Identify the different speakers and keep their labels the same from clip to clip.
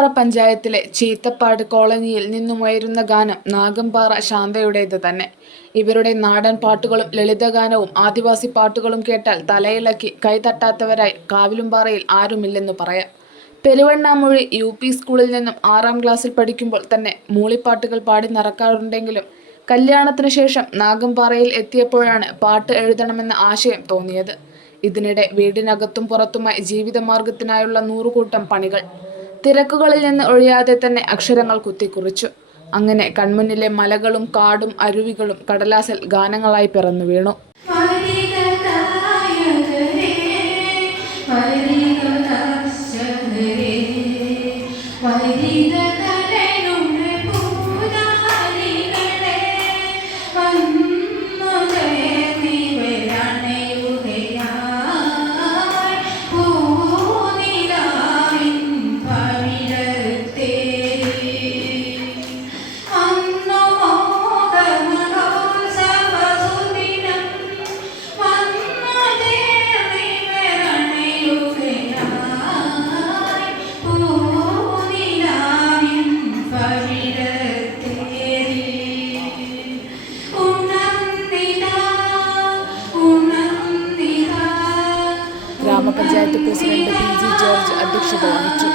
Speaker 1: നാഗമ്പാറ പഞ്ചായത്തിലെ ചീത്തപ്പാട് കോളനിയിൽ നിന്നുമുയരുന്ന ഗാനം നാഗംപാറ ശാന്തയുടേത് തന്നെ. ഇവരുടെ നാടൻ പാട്ടുകളും ലളിതഗാനവും ആദിവാസി പാട്ടുകളും കേട്ടാൽ തലയിളക്കി കൈതട്ടാത്തവരായി കാവിലുംപാറയിൽ ആരുമില്ലെന്ന് പറയാം. പെരുവണ്ണാമൊഴി യു പി സ്കൂളിൽ നിന്നും ആറാം ക്ലാസ്സിൽ പഠിക്കുമ്പോൾ തന്നെ മൂളിപ്പാട്ടുകൾ പാടി നടക്കാറുണ്ടെങ്കിലും കല്യാണത്തിനു ശേഷം നാഗംപാറയിൽ എത്തിയപ്പോഴാണ് പാട്ട് എഴുതണമെന്ന ആശയം തോന്നിയത്. ഇതിനിടെ വീടിനകത്തും പുറത്തുമായി ജീവിതമാർഗത്തിനായുള്ള നൂറുകൂട്ടം പണികൾ. തിരക്കുകളിൽ നിന്ന് ഒഴിയാതെ തന്നെ അക്ഷരങ്ങൾ കുത്തിക്കുറിച്ചു. അങ്ങനെ കൺമുന്നിലെ മലകളും കാടും അരുവികളും കടലാസൽ ഗാനങ്ങളായി പിറന്നു വീണു. ഗ്രാമപഞ്ചായത്ത് അധ്യക്ഷത വഹിച്ചു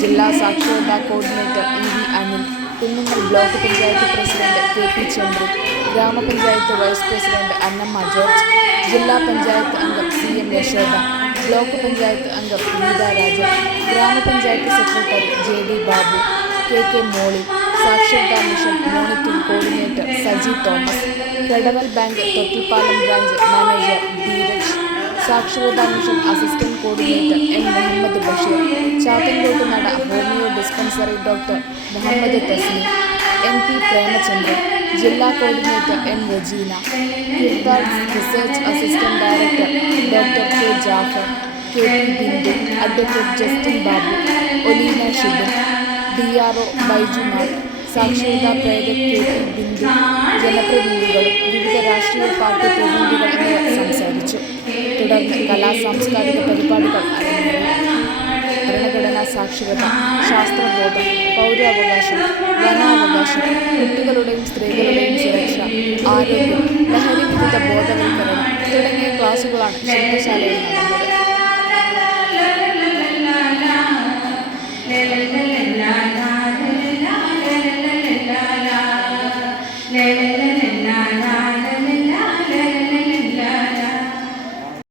Speaker 1: ജില്ലാ സാക്ഷരതാ coordinator E V Anil Kunnummal block panchayat president K P Chandran grama panchayat vice president Annamma George ജില്ലാ പഞ്ചായത്ത് അംഗം C M Yashoda block panchayat അംഗം Geetha Raja grama panchayat secretary J D Babu K K Molly സാക്ഷരതാ mission monitoring coordinator Saji Thomas Federal Bank Thottilpalam branch manager Dheeraj സാക്ഷരതാ mission assistant coordinator M Muhammad Basheer Chathankottu Nada homeo dispensary doctor Muhammad Thasmi M P Premachandran ജില്ലാ coordinator N Rejina Kirdar research assistant director doctor K Jafar K P Bindu advocate Justin Babu Oleena Shibu D R O Baiju Mark സാക്ഷരതാ പ്രേരക് K P Bindu ജനപ്രതിനിധികളും വിവിധ രാഷ്ട്രീയ party പ്രതിനിധികൾ എന്നിവർ സംസാരിച്ചു. തുടർന്ന് കലാ സാംസ്കാരിക പരിപാടികൾ അരങ്ങേറി ഭരണഘടനാ സാക്ഷരത ശാസ്ത്രബോധം പൗരാവകാശം വനാവകാശം കുട്ടികളുടെയും സ്ത്രീകളുടെയും സുരക്ഷ ആരോഗ്യം ലഹരി വിരുദ്ധ ബോധവൽക്കരണം തുടങ്ങിയ ക്ലാസുകളാണ് ശില്പശാലയിൽ നടന്നത്.